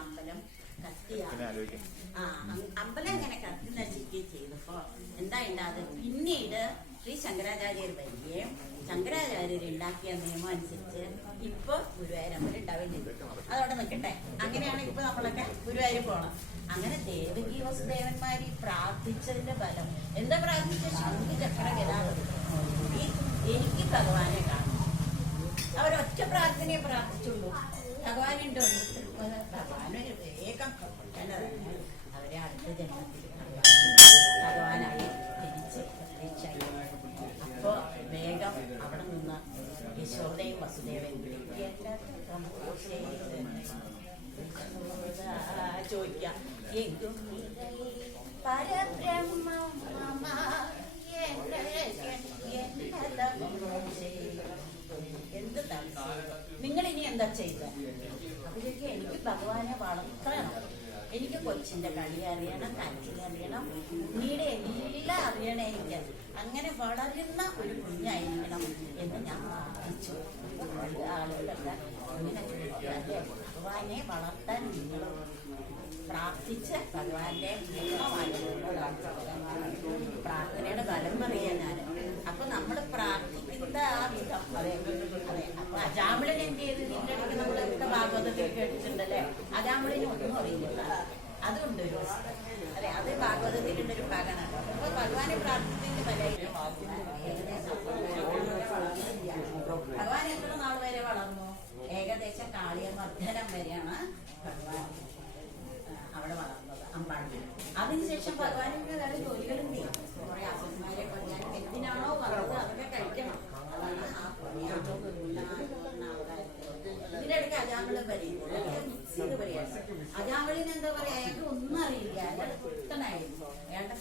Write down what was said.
അമ്പലം ആ അമ്പലം ഇങ്ങനെ കത്തി നശിക്കുകയും ചെയ്തപ്പോ എന്താ ഉണ്ടായത് പിന്നീട് ശ്രീ ശങ്കരാചാര്യർ വരികയും ശങ്കരാചാര്യർ ഉണ്ടാക്കിയ നിയമം അനുസരിച്ച് ഇപ്പൊ ഗുരുവായൂരമ്പലം ഉണ്ടാവുകയും അതവിടെ നിൽക്കട്ടെ അങ്ങനെയാണ് ഇപ്പൊ നമ്മളൊക്കെ ഗുരുവായൂർ പോണം അങ്ങനെ ദേവകി വസുദേവന്മാര് ഈ പ്രാർത്ഥിച്ചതിന്റെ ഫലം എന്താ പ്രാർത്ഥിച്ച ശക്തി ചക്ര ഗതാഗതം എനിക്ക് ഭഗവാനെ കാണും. പ്രാർത്ഥനയെ പ്രാർത്ഥിച്ചുള്ളൂ. ഭഗവാനുണ്ടോ ഭഗവാന് വേഗം അവരെ അടുത്ത ജന്മത്തിൽ ഭഗവാനായി തിരിച്ച് രക്ഷയായി അപ്പോ വേഗം അവിടെ നിന്ന് യശോദയും വസുദേവയും ചോദിക്കാം പരബ്രഹ്മ എന്ത് നിങ്ങൾ ഇനി എന്താ ചെയ്യുക അതിലേക്ക് എനിക്ക് ഭഗവാനെ വളർത്തണം. എനിക്ക് കൊച്ചിന്റെ കളി അറിയണം കരച്ചിൽ അറിയണം ഉണ്ണിയുടെ എല്ലാം അറിയണേ എനിക്ക്. അങ്ങനെ വളരുന്ന ഒരു കുഞ്ഞായിരിക്കണം എന്ന് ഞാൻ പ്രാർത്ഥിച്ചു. ആളുകളൊക്കെ ചോദിക്കാതെ ഭഗവാനെ വളർത്താൻ നിങ്ങൾ പ്രാർത്ഥിച്ച് ഭഗവാന്റെ പ്രാർത്ഥനയുടെ ഫലം പറയാൻ ഞാൻ അപ്പൊ നമ്മൾ പ്രാർത്ഥിക്കുന്ന ആ വിധം അതെ അതെ അപ്പൊ അജാമിളൻ എന്ത് ചെയ്ത് നിന്റെ അടുത്ത് നമ്മളൊക്കെ ഭാഗവതത്തിൽ കേട്ടിട്ടുണ്ടല്ലേ? അജാമിളിന് ഒന്നും അറിയില്ല. അതുണ്ട് ഒരു അതെ അത് ഭാഗവതത്തിലുള്ള ഒരു ഭാഗമാണ്. അപ്പൊ ഭഗവാനെ പ്രാർത്ഥിച്ചതിന്റെ പല ഭഗവാൻ എത്ര നാൾ വരെ വളർന്നു? ഏകദേശം കാളിയമർദ്ദനം വരെയാണ് ഭഗവാൻ അവിടെ വളർന്നത് അമ്പാടി. അതിനുശേഷം ഭഗവാനിന്റെ വേറെ ജോലികളും ചെയ്യും കുറെ അസന്മാരെ കൊല്ലാൻ ഇതിനിടയ്ക്ക് പരിചയം പറയാം എന്താ പറയാ? അയാൾക്ക് ഒന്നും അറിയില്ല. അയാൾ പുത്തനായിരുന്നു അയാളുടെ